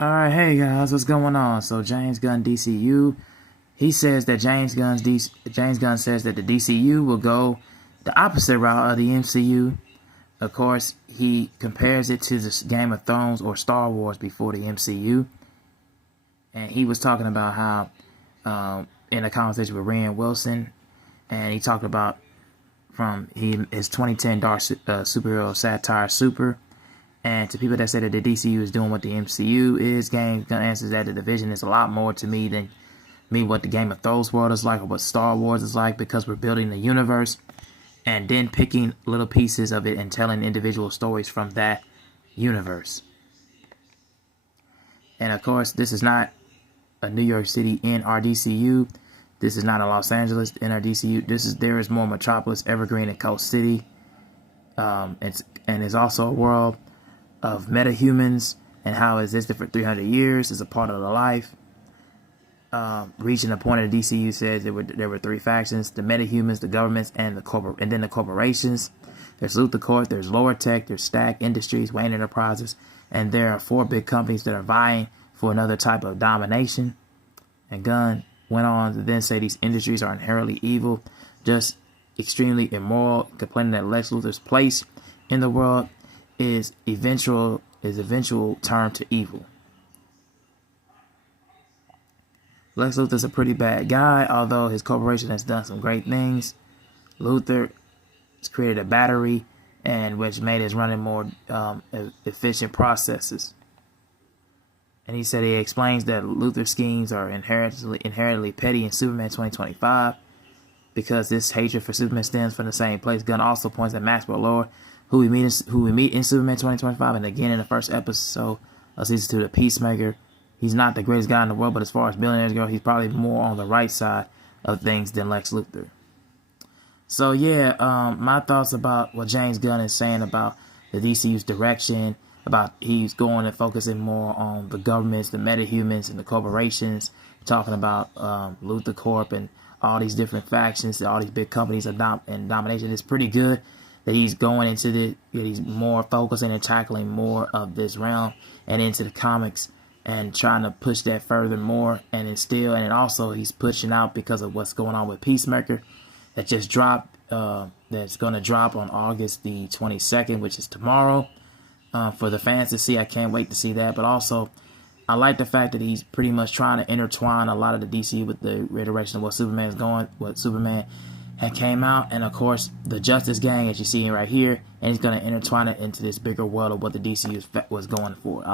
Alright, hey guys, what's going on? So James Gunn, DCU, he says that James Gunn says that the DCU will go the opposite route of the MCU. Of course, he compares it to the Game of Thrones or Star Wars before the MCU. And he was talking about how, in a conversation with Ryan Wilson, and he talked about his 2010 dark superhero satire Super. And to people that say that the DCU is doing what the MCU is, Gunn answers that the division is a lot more to me than what the Game of Thrones world is like or what Star Wars is like, because we're building the universe and then picking little pieces of it and telling individual stories from that universe. And of course, this is not a New York City in our DCU. This is not a Los Angeles in our DCU. There is more Metropolis, Evergreen, and Coast City. It's also a world of metahumans and how it existed for 300 years as a part of the life. Reaching a point of the DCU says there were three factions: the metahumans, the governments, and then the corporations. There's Luthor Corp, there's Lower Tech, there's Stack Industries, Wayne Enterprises, and there are four big companies that are vying for another type of domination. And Gunn went on to then say these industries are inherently evil, just extremely immoral, complaining that Lex Luthor's place in the world is eventual turn to evil. Lex Luthor's a pretty bad guy, although his corporation has done some great things. Luthor has created a battery, and which made his running more efficient processes. And he said he explains that Luthor's schemes are inherently petty in Superman 2025, because this hatred for Superman stems from the same place. Gunn also points at Maxwell Lord, who we meet in Superman 2025, and again in the first episode of season 2, the Peacemaker. He's not the greatest guy in the world, but as far as billionaires go, he's probably more on the right side of things than Lex Luthor. So yeah, my thoughts about what James Gunn is saying about the DCU's direction, about he's going and focusing more on the governments, the metahumans, and the corporations, talking about Luthor Corp and all these different factions, all these big companies and domination. It's pretty good that he's going into he's more focusing and tackling more of this realm and into the comics and trying to push that further more and instill. And also he's pushing out because of what's going on with Peacemaker that just dropped, that's going to drop on August the 22nd, which is tomorrow, for the fans to see. I can't wait to see that. But also, I like the fact that he's pretty much trying to intertwine a lot of the DC with the reiteration of what Superman had came out, and of course the Justice Gang, as you see right here, and he's going to intertwine it into this bigger world of what the DCU was going for.